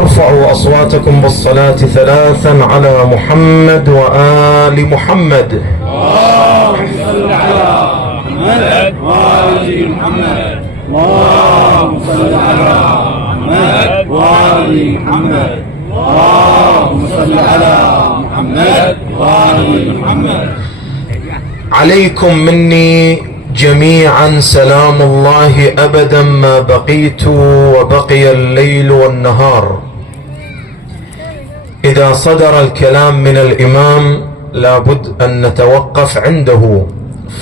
ارفعوا أصواتكم بالصلاة ثلاثا على محمد وآل محمد. اللهم صل على محمد وآل محمد. اللهم صل على محمد وآل محمد. اللهم صل على محمد وآل محمد. عليكم مني جميعا سلام الله أبدا ما بقيت وبقي الليل والنهار. إذا صدر الكلام من الإمام لابد أن نتوقف عنده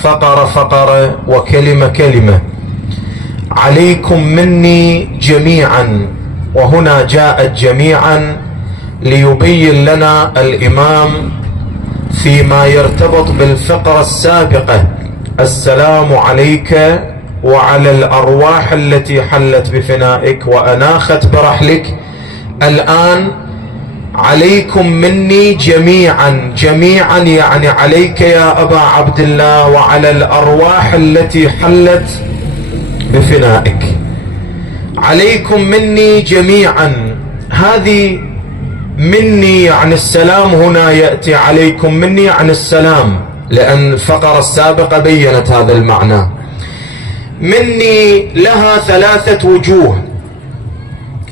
فقرة فقرة وكلمة كلمة. عليكم مني جميعا، وهنا جاءت جميعا ليبين لنا الإمام فيما يرتبط بالفقرة السابقة: السلام عليك وعلى الأرواح التي حلت بفنائك وأناخت برحلك. الآن عليكم مني جميعا، جميعا يعني عليك يا أبا عبد الله وعلى الأرواح التي حلت بفنائك. عليكم مني جميعا، هذه مني يعني السلام، هنا يأتي عليكم مني عن السلام، لأن الفقرة السابقة بيّنت هذا المعنى. مني لها ثلاثة وجوه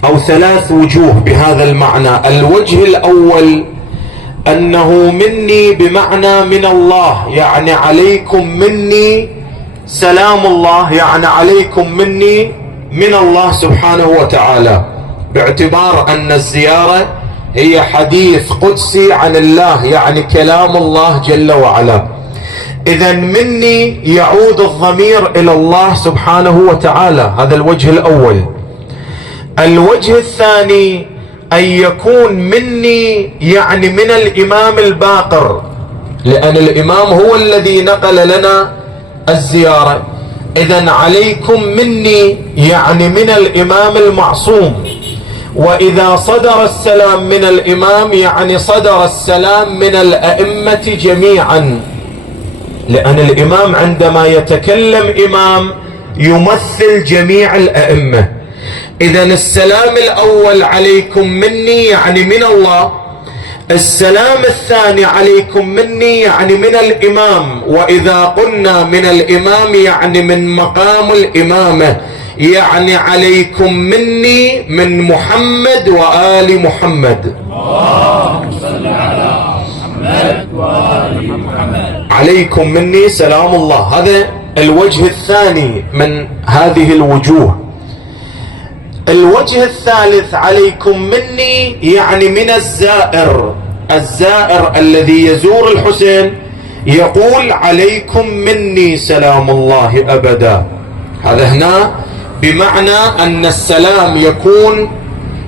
أو ثلاث وجوه بهذا المعنى. الوجه الأول أنه مني بمعنى من الله، يعني عليكم مني سلام الله، يعني عليكم مني من الله سبحانه وتعالى، باعتبار أن الزيارة هي حديث قدسي عن الله، يعني كلام الله جل وعلا. إذن مني يعود الضمير إلى الله سبحانه وتعالى، هذا الوجه الأول. الوجه الثاني أن يكون مني يعني من الإمام الباقر، لأن الإمام هو الذي نقل لنا الزيارة. إذن عليكم مني يعني من الإمام المعصوم. وإذا صدر السلام من الإمام يعني صدر السلام من الأئمة جميعا، لأن الإمام عندما يتكلم إمام يمثل جميع الأئمة. إذن السلام الأول عليكم مني يعني من الله، السلام الثاني عليكم مني يعني من الإمام، وإذا قلنا من الإمام يعني من مقام الإمامة، يعني عليكم مني من محمد وآل محمد. اللهم صل على محمد وآل محمد. عليكم مني سلام الله، هذا الوجه الثاني من هذه الوجوه. الوجه الثالث عليكم مني يعني من الزائر، الزائر الذي يزور الحسين يقول عليكم مني سلام الله أبدا. هذا هنا بمعنى أن السلام يكون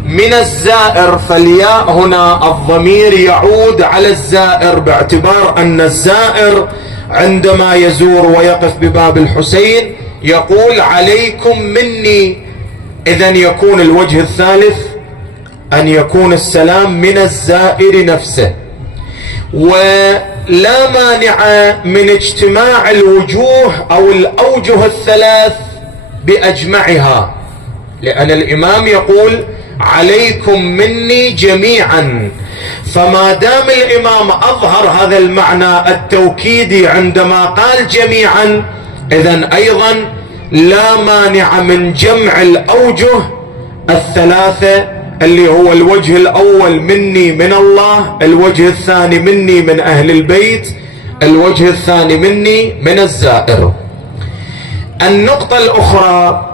من الزائر، فالياء هنا الضمير يعود على الزائر، باعتبار أن الزائر عندما يزور ويقف بباب الحسين يقول عليكم مني. إذن يكون الوجه الثالث أن يكون السلام من الزائر نفسه. ولا مانع من اجتماع الوجوه أو الأوجه الثلاث بأجمعها، لأن الإمام يقول عليكم مني جميعا، فما دام الإمام أظهر هذا المعنى التوكيدي عندما قال جميعا، إذن أيضا لا مانع من جمع الأوجه الثلاثة، اللي هو الوجه الأول مني من الله، الوجه الثاني مني من أهل البيت، الوجه الثاني مني من الزائر. النقطة الأخرى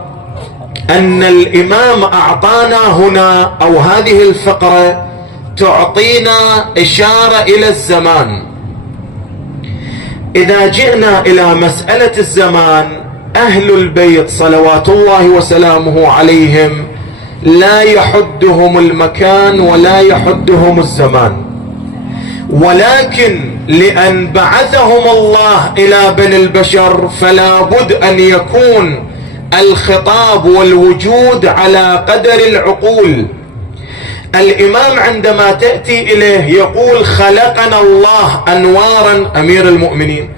أن الإمام أعطانا هنا أو هذه الفقرة تعطينا إشارة إلى الزمان. إذا جئنا إلى مسألة الزمان، أهل البيت صلوات الله وسلامه عليهم لا يحدهم المكان ولا يحدهم الزمان، ولكن لأن بعثهم الله إلى بني البشر فلا بد أن يكون الخطاب والوجود على قدر العقول. الإمام عندما تأتي إليه يقول خلقنا الله أنوارا، أمير المؤمنين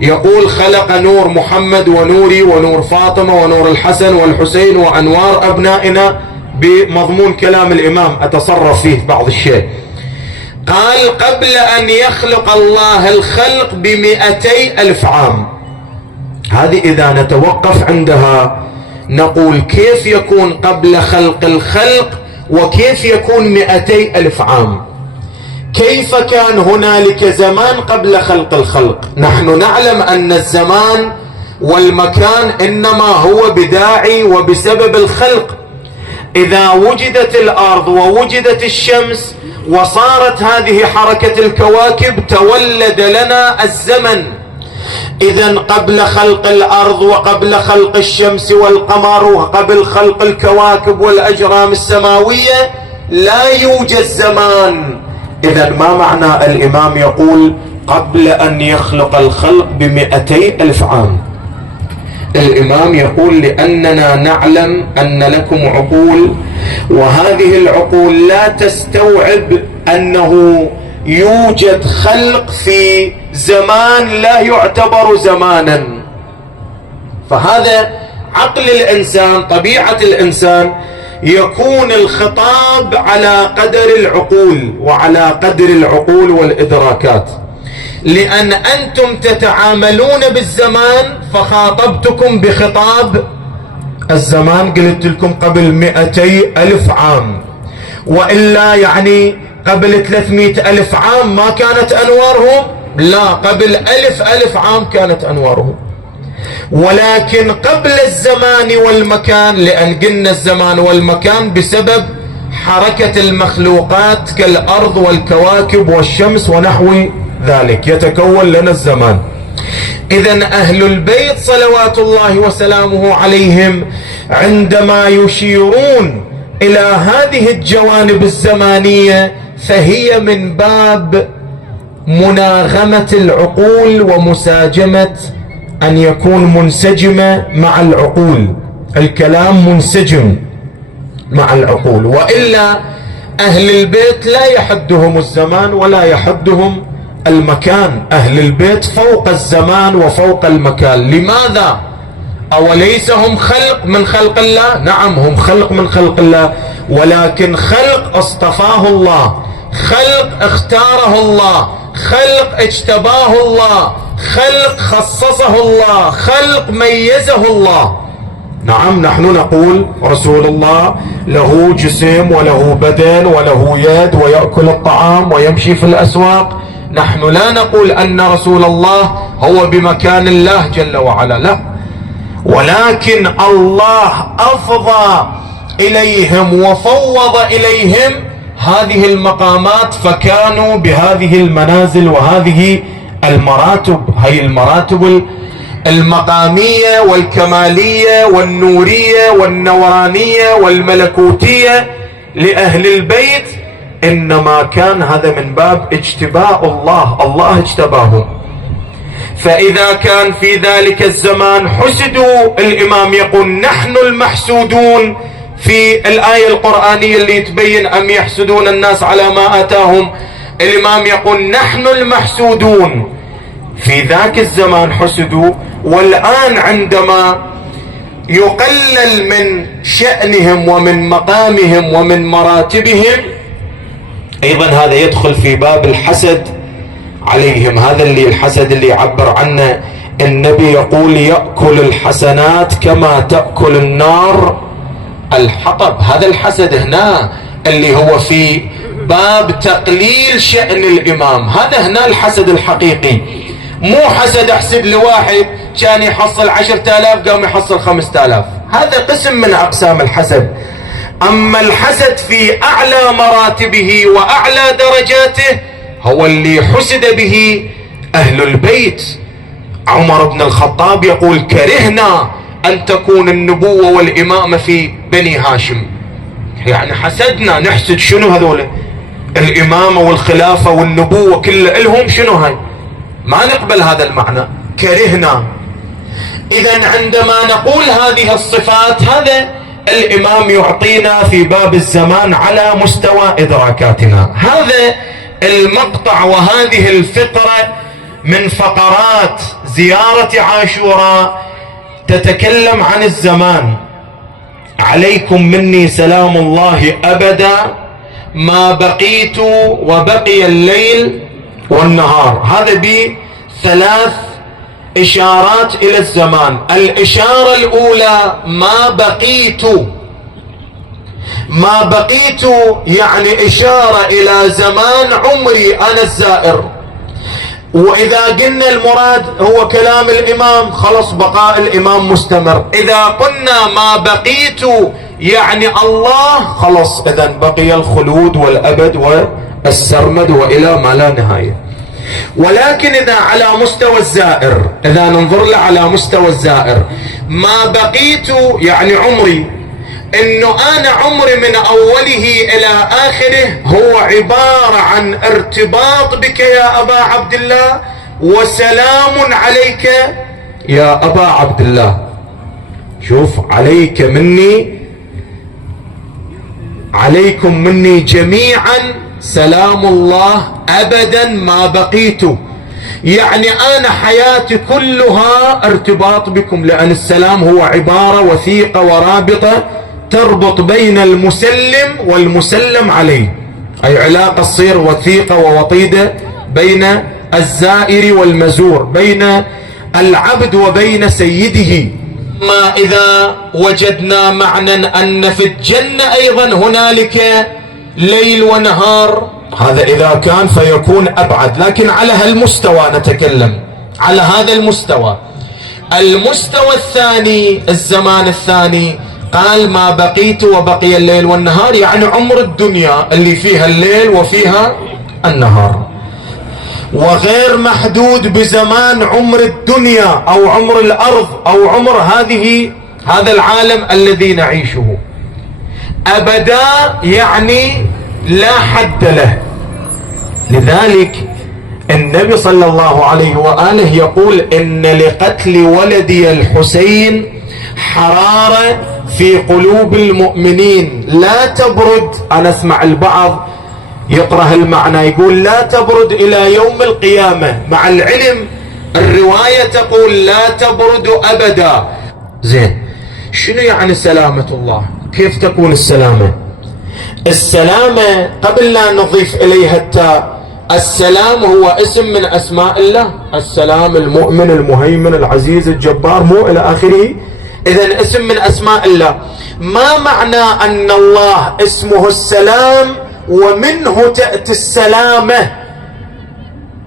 يقول خلق نور محمد ونوري ونور فاطمة ونور الحسن والحسين وأنوار أبنائنا بمضمون كلام الإمام أتصرف فيه بعض الشيء. قال قبل أن يخلق الله الخلق ب200 ألف عام. هذه إذا نتوقف عندها نقول كيف يكون قبل خلق الخلق وكيف يكون 200 ألف عام؟ كيف كان هنالك زمان قبل خلق الخلق؟ نحن نعلم أن الزمان والمكان إنما هو بداعي وبسبب الخلق. إذا وجدت الأرض ووجدت الشمس وصارت هذه حركة الكواكب تولد لنا الزمن. إذن قبل خلق الأرض وقبل خلق الشمس والقمر وقبل خلق الكواكب والأجرام السماوية لا يوجد زمان. إذن ما معنى الإمام يقول قبل أن يخلق الخلق ب200 ألف عام؟ الإمام يقول لأننا نعلم أن لكم عقول، وهذه العقول لا تستوعب أنه يوجد خلق في زمان لا يعتبر زمانا. فهذا عقل الإنسان، طبيعة الإنسان يكون الخطاب على قدر العقول وعلى قدر العقول والإدراكات. لأن أنتم تتعاملون بالزمان فخاطبتكم بخطاب الزمان، قلت لكم قبل 200 ألف عام، وإلا يعني قبل 300 ألف عام ما كانت أنوارهم؟ لا، قبل 1000 عام كانت أنوارهم. ولكن قبل الزمان والمكان، لأن قلنا الزمان والمكان بسبب حركة المخلوقات كالأرض والكواكب والشمس ونحو ذلك يتكون لنا الزمان. إذن أهل البيت صلوات الله وسلامه عليهم عندما يشيرون إلى هذه الجوانب الزمانية فهي من باب مناغمة العقول ومساجمة أن يكون منسجمة مع العقول، الكلام منسجم مع العقول. وإلا أهل البيت لا يحدهم الزمان ولا يحدهم المكان. أهل البيت فوق الزمان وفوق المكان. لماذا؟ أوليس هم خلق من خلق الله؟ نعم، هم خلق من خلق الله، ولكن خلق اصطفاه الله، خلق اختاره الله، خلق اجتباه الله، خلق خصصه الله، خلق ميزه الله. نعم، نحن نقول رسول الله له جسم وله بدن وله يد ويأكل الطعام ويمشي في الأسواق. نحن لا نقول أن رسول الله هو بمكان الله جل وعلا، لا، ولكن الله أفضى إليهم وفوض إليهم هذه المقامات، فكانوا بهذه المنازل وهذه المراتب. هي المراتب المقامية والكمالية والنورية والنورانية والملكوتية لأهل البيت، إنما كان هذا من باب اجتباء الله، الله اجتباهم. فإذا كان في ذلك الزمان حسدوا، الإمام يقول نحن المحسودون في الآية القرآنية اللي تبين أم يحسدون الناس على ما آتاهم. الإمام يقول نحن المحسودون، في ذاك الزمان حسدوا، والآن عندما يقلل من شأنهم ومن مقامهم ومن مراتبهم أيضا هذا يدخل في باب الحسد عليهم. هذا اللي الحسد اللي يعبر عنه النبي، يقول يأكل الحسنات كما تأكل النار الحطب. هذا الحسد هنا اللي هو في باب تقليل شأن الإمام، هذا هنا الحسد الحقيقي. مو حسد احسد لواحد كان يحصل 10,000 قام يحصل 5,000، هذا قسم من أقسام الحسد. أما الحسد في أعلى مراتبه وأعلى درجاته هو اللي حسد به أهل البيت. عمر بن الخطاب يقول كرهنا أن تكون النبوة والإمامة في بني هاشم، يعني حسدنا. نحسد شنو هذول؟ الإمامة والخلافة والنبوة كلها إلهم شنو هاي؟ ما نقبل هذا المعنى، كرهنا. إذن عندما نقول هذه الصفات، هذا الإمام يعطينا في باب الزمان على مستوى إدراكاتنا. هذا المقطع وهذه الفقرة من فقرات زيارة عاشوراء تتكلم عن الزمان. عليكم مني سلام الله أبدا ما بقيت وبقي الليل والنهار. هذا بثلاث إشارات إلى الزمان. الإشارة الأولى ما بقيت، ما بقيت يعني إشارة إلى زمان عمري أنا الزائر. وإذا قلنا المراد هو كلام الإمام خلص بقاء الإمام مستمر. إذا قلنا ما بقيت يعني الله خلص إذن بقي الخلود والأبد والسرمد وإلى ما لا نهاية. ولكن إذا على مستوى الزائر، إذا ننظر له على مستوى الزائر، ما بقيت يعني عمري، إنه أنا عمري من أوله إلى آخره هو عبارة عن ارتباط بك يا أبا عبد الله وسلام عليك يا أبا عبد الله. شوف، عليك مني، عليكم مني جميعا سلام الله أبدا ما بقيت، يعني أنا حياتي كلها ارتباط بكم، لأن السلام هو عبارة وثيقة ورابطة تربط بين المسلم والمسلم عليه، أي علاقة تصير وثيقة ووطيدة بين الزائر والمزور، بين العبد وبين سيده. ما إذا وجدنا معنى أن في الجنة أيضا هنالك ليل ونهار، هذا إذا كان فيكون أبعد، لكن على هالمستوى نتكلم، على هذا المستوى. المستوى الثاني، الزمان الثاني، قال ما بقيت وبقي الليل والنهار، يعني عمر الدنيا اللي فيها الليل وفيها النهار، وغير محدود بزمان عمر الدنيا أو عمر الأرض أو عمر هذا العالم الذي نعيشه. أبدا يعني لا حد له. لذلك النبي صلى الله عليه وآله يقول إن لقتل ولدي الحسين حرارة في قلوب المؤمنين لا تبرد. أنا أسمع البعض يطرح المعنى يقول لا تبرد إلى يوم القيامة، مع العلم الرواية تقول لا تبرد أبدا. زين، شنو يعني سلامة الله؟ كيف تكون السلامة؟ السلامة قبل لا نضيف إليها التاء، السلام هو اسم من أسماء الله، السلام، المؤمن، المهيمن، العزيز، الجبار، مو إلى آخره. إذن اسم من أسماء الله. ما معنى أن الله اسمه السلام ومنه تأتي السلامة؟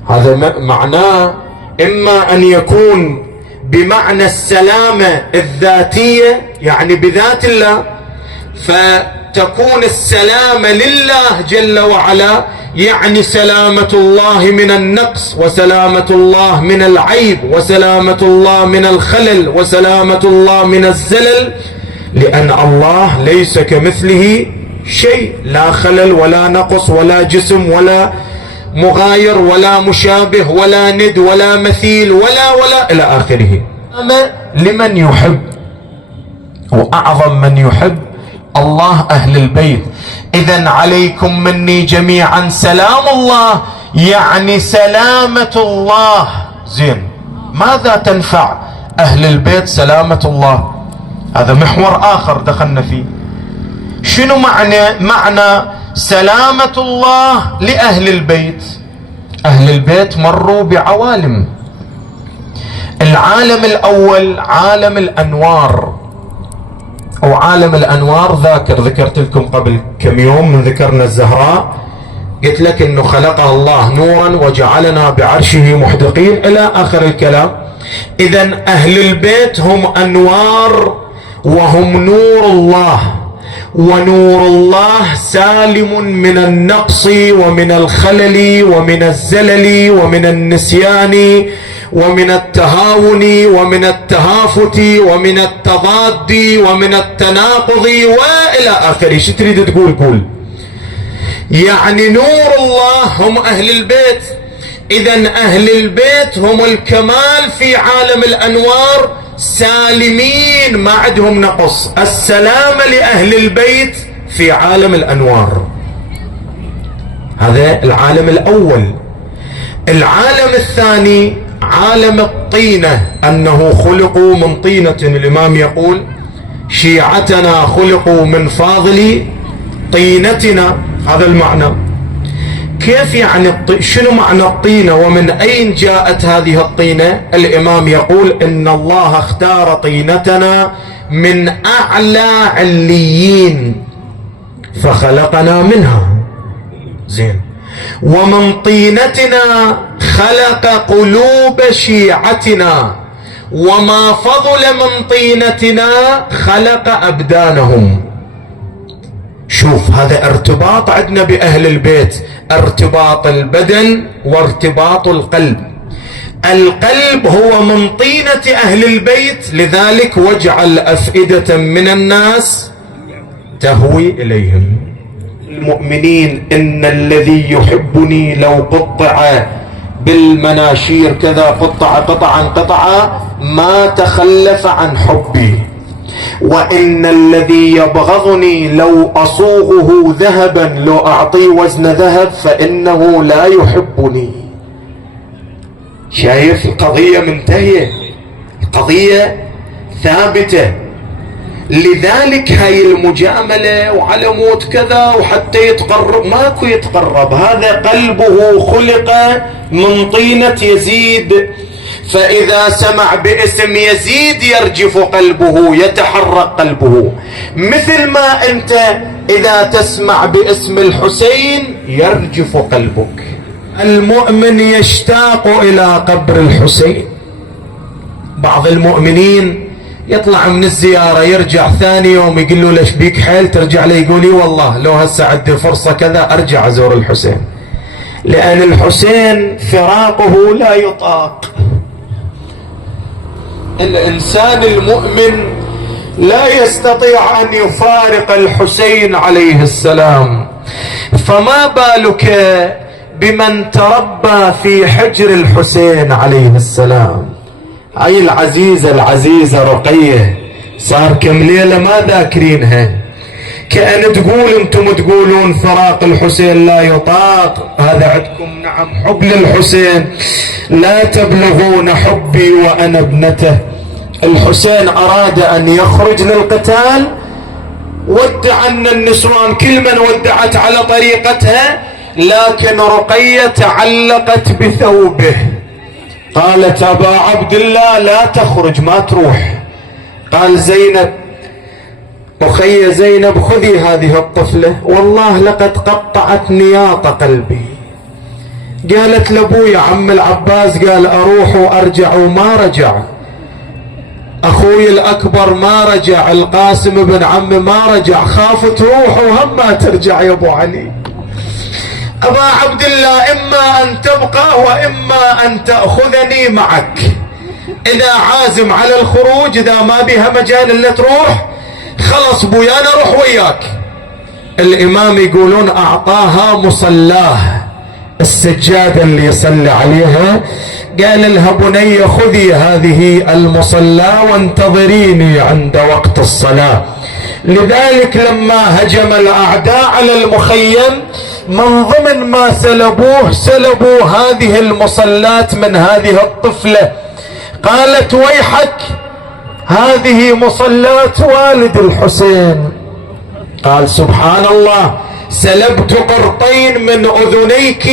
هذا معناه إما أن يكون بمعنى السلامة الذاتية، يعني بذات الله، فتكون السلامة لله جل وعلا، يعني سلامة الله من النقص، وسلامة الله من العيب، وسلامة الله من الخلل، وسلامة الله من الزلل، لأن الله ليس كمثله شيء، لا خلل ولا نقص ولا جسم ولا مغاير ولا مشابه ولا ند ولا مثيل ولا إلى آخره. لمن يحب، وأعظم من يحب الله أهل البيت. إذن عليكم مني جميعا سلام الله، يعني سلامة الله. زين، ماذا تنفع أهل البيت سلامة الله؟ هذا محور آخر دخلنا فيه. شنو معنى سلامة الله لأهل البيت؟ أهل البيت مروا بعوالم. العالم الأول عالم الأنوار، أو عالم الأنوار ذكرت لكم قبل كم يوم من ذكرنا الزهراء، قلت لك إنه خلقها الله نورا وجعلنا بعرشه محدقين إلى آخر الكلام. إذن أهل البيت هم أنوار وهم نور الله، ونور الله سالم من النقص ومن الخلل ومن الزلل ومن النسيان ومن التهاون ومن التهافت ومن التضاد ومن التناقض وإلى آخره. شو تريد تقول؟ قول. يعني نور الله هم أهل البيت. إذن أهل البيت هم الكمال في عالم الأنوار، سالمين ما عندهم نقص. السلامة لأهل البيت في عالم الأنوار. هذا العالم الأول. العالم الثاني عالم الطينة، أنه خلقوا من طينة. الإمام يقول شيعتنا خلقوا من فاضل طينتنا. هذا المعنى. كيف يعني شنو معنى الطينة ومن أين جاءت هذه الطينة؟ الإمام يقول إن الله اختار طينتنا من أعلى عليين فخلقنا منها. زين. ومن طينتنا خلق قلوب شيعتنا، وما فضل من طينتنا خلق أبدانهم. شوف هذا ارتباط عندنا بأهل البيت، ارتباط البدن وارتباط القلب. القلب هو من طينة أهل البيت، لذلك واجعل أفئدة من الناس تهوي إليهم. المؤمنين إن الذي يحبني لو قطع بالمناشير كذا قطعا قطعا ما تخلف عن حبي، وإن الذي يبغضني لو أصوغه ذهبا، لو أعطيه وزن ذهب فإنه لا يحبني. شايف القضية منتهية، القضية ثابتة. لذلك هاي المجاملة وعلى موت كذا وحتى يتقرب، ماكو يتقرب. هذا قلبه خلق من طينة يزيد، فإذا سمع باسم يزيد يرجف قلبه، يتحرك قلبه. مثل ما أنت إذا تسمع باسم الحسين يرجف قلبك. المؤمن يشتاق إلى قبر الحسين. بعض المؤمنين يطلع من الزيارة يرجع ثاني يوم يقول له ليش بيك حيل ترجع لي؟ يقول لي والله لو هسه عندي فرصة كذا أرجع أزور الحسين، لأن الحسين فراقه لا يطاق. الإنسان المؤمن لا يستطيع أن يفارق الحسين عليه السلام، فما بالك بمن تربى في حجر الحسين عليه السلام. هاي العزيزة رقية صار كم ليلة ما ذاكرينها، كأن تقول انتم تقولون فراق الحسين لا يطاق، هذا عندكم نعم حب للحسين، لا تبلغون حبي وأنا ابنته. الحسين أراد أن يخرج للقتال، ودع أن النسوان كل من ودعت على طريقتها، لكن رقية تعلقت بثوبه، قالت أبا عبد الله لا تخرج ما تروح. قال زينب أخي زينب خذي هذه الطفلة، والله لقد قطعت نياط قلبي. قالت لابوي عم العباس قال أروح وأرجع وما رجع، أخوي الأكبر ما رجع، القاسم بن عمي ما رجع، خاف تروح وهم ما ترجع يا أبو علي. أبا عبد الله إما أن تبقى وإما أن تأخذني معك، إذا عازم على الخروج إذا ما بها مجال إلا تروح خلص بويا أنا أروح وياك. الإمام يقولون أعطاها مصلاه، السجادة اللي يصلي عليها، قال لها بني خذي هذه المصلى وانتظريني عند وقت الصلاة. لذلك لما هجم الأعداء على المخيم من ضمن ما سلبوا هذه المصلات من هذه الطفلة. قالت ويحك هذه مصلات والد الحسين. قال سبحان الله سلبت قرطين من أذنيك،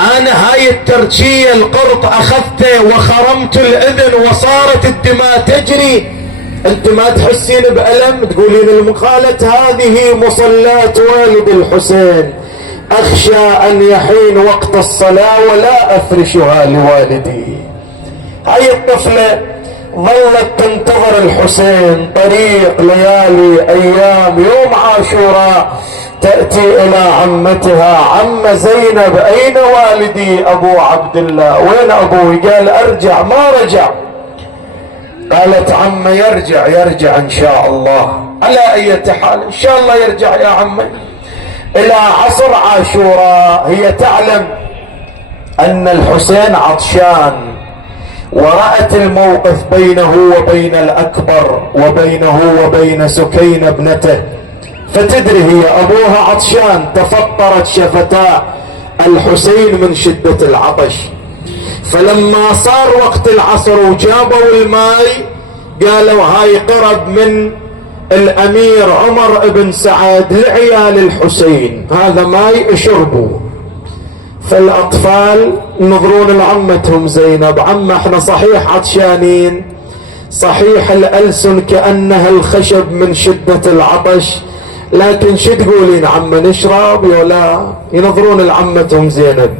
أنا هاي الترجية القرط أخذته وخرمت الأذن وصارت الدماء تجري، أنت ما تحسين بألم؟ تقولين قالت هذه مصلات والد الحسين، أخشى أن يحين وقت الصلاة ولا أفرشها لوالدي. هاي الطفلة ظلت تنتظر الحسين طريق ليالي أيام. يوم عاشوراء تأتي إلى عمتها، عم زينب أين والدي أبو عبد الله؟ وين أبوي؟ قال أرجع، ما رجع. قالت عم يرجع إن شاء الله، على أي حال إن شاء الله يرجع يا عمي. إلى عصر عاشوراء هي تعلم أن الحسين عطشان، ورأت الموقف بينه وبين الأكبر وبينه وبين سكينة ابنته، فتدري هي أبوها عطشان، تفطرت شفتاه الحسين من شدة العطش. فلما صار وقت العصر وجابوا الماء قالوا هاي قرب من الامير عمر بن سعد لعيال الحسين هذا ماي اشربوا. فالاطفال ينظرون لعمتهم زينب، عمه احنا صحيح عطشانين، صحيح الألسن كأنها الخشب من شدة العطش، لكن شو تقولين عمه نشرب ولا؟ ينظرون لعمتهم زينب.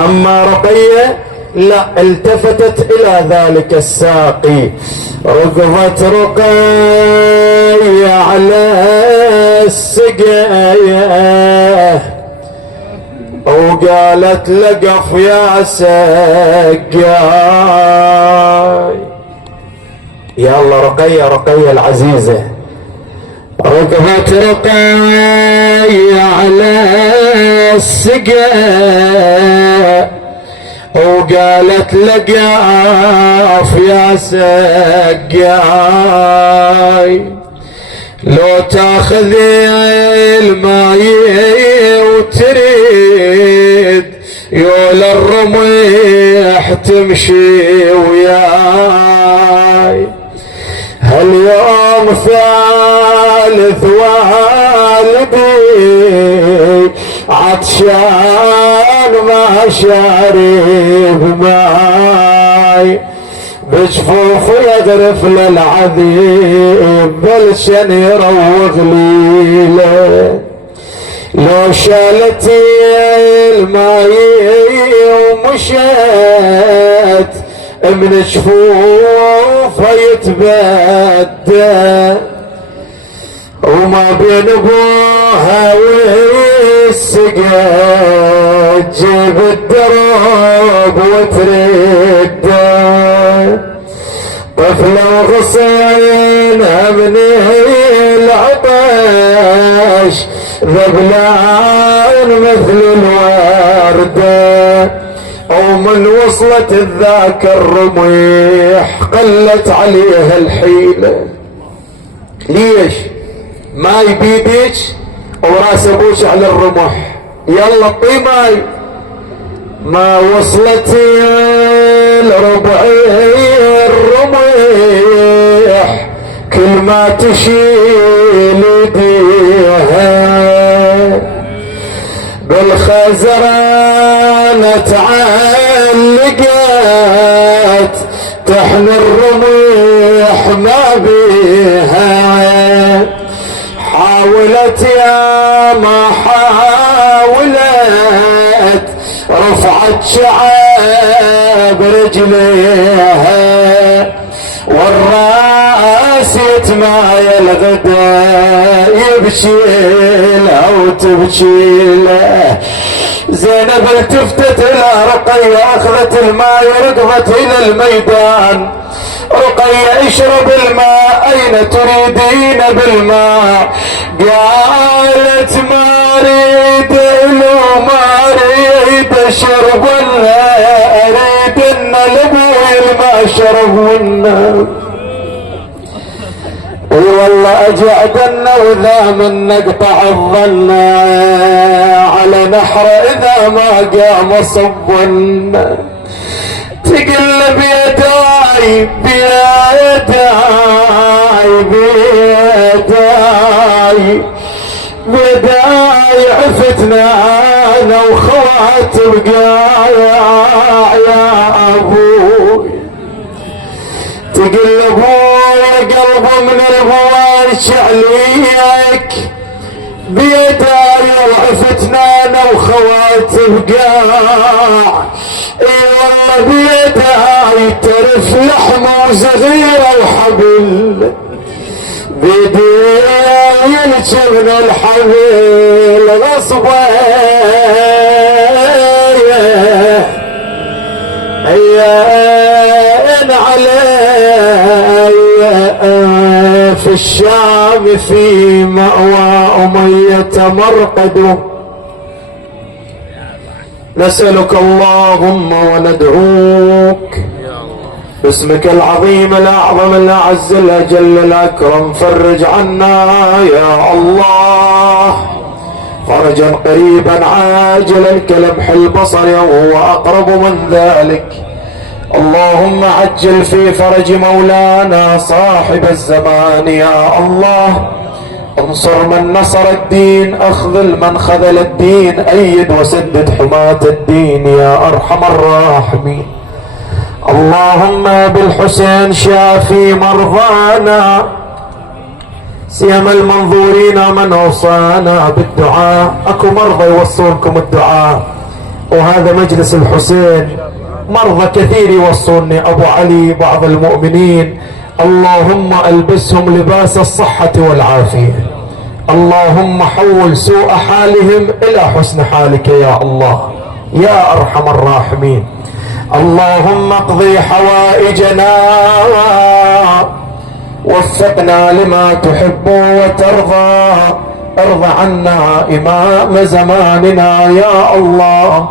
اما رقية لا، التفتت الى ذلك الساقي، رقبت رقية على السقاية وقالت لقف يا سقاي. يا الله رقية، رقية العزيزة، رقبت رقية على السقاء وقالت لقاف يا سقاي، لو تاخذي الماي وتريد يول الرميح تمشي وياي، هاليوم ثالث والدي عطشان ما شارب ماي، بجفوف يغرف للعذيب بلشن يروغ ليله، لو شالتي الماي ومشيت من جفوفها يتبدى، وما بين ابوها والسقا تجيب الدرب وترده، طفلة وغصينها من العطش ذبلان مثل الوردة، ومن وصلت ذاك الرميح قلت عليها الحيلة. ليش؟ ما يبيدك وراس ابوش على الرمح، يلا طي ماي. ما وصلت الربعي الرميح كل ما تشيل يديها بالخزرانة تعلقت تحن الرميح ما بيها، حاولت يا ما حاولت رفعت شعب رجليها، والراس يتمايل الغدا يبكي له وتبكي له. زينب التفتت الى رقية اخذت الماء وركضت الى الميدان، رقية اشرب الماء، اين تريدين بالماء؟ قالت ما اريد له ما اريد اشرب ولا اريد ان لابوي الماء شرب والنار، والله اجعدن واذا من نقطع الظن على نحر اذا ما قام صبن، تقلب يداي بيداي بيداي بيداي عفتنا انا وخوات بقايا يا ابوي، تقلبوا يا قلب من الهوان شعليك بيداي وعفتنا انا وخوات بقاع، اي والله بيداي ترف لحمه وزغيره وحبل، بيداي الجبن الحبل غصبه ايان علي في الشام في مأوى أمية مرقد، نسألك اللهم وندعوك باسمك العظيم الأعظم الأعز الأجل الأكرم، فرج عنا يا الله فرجا قريبا عاجلا كلمح البصر وهو أقرب من ذلك، اللهم عجل في فرج مولانا صاحب الزمان يا الله. انصر من نصر الدين، اخذل من خذل الدين، ايد وسدد حماة الدين يا ارحم الراحمين. اللهم بالحسين شافي مرضانا، سيما المنظورين من اوصانا بالدعاء. اكو مرضى يوصونكم الدعاء، وهذا مجلس الحسين مرضى كثير يوصوني، ابو علي، بعض المؤمنين. اللهم البسهم لباس الصحة والعافية، اللهم حول سوء حالهم الى حسن حالك يا الله يا ارحم الراحمين. اللهم اقضي حوائجنا، وفقنا لما تحب وترضى، ارض عنا امام زماننا يا الله.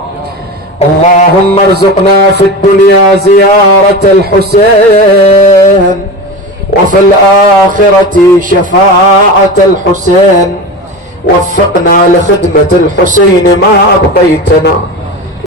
اللهم ارزقنا في الدنيا زيارة الحسين، وفي الآخرة شفاعة الحسين. وفقنا لخدمة الحسين ما أبقيتنا.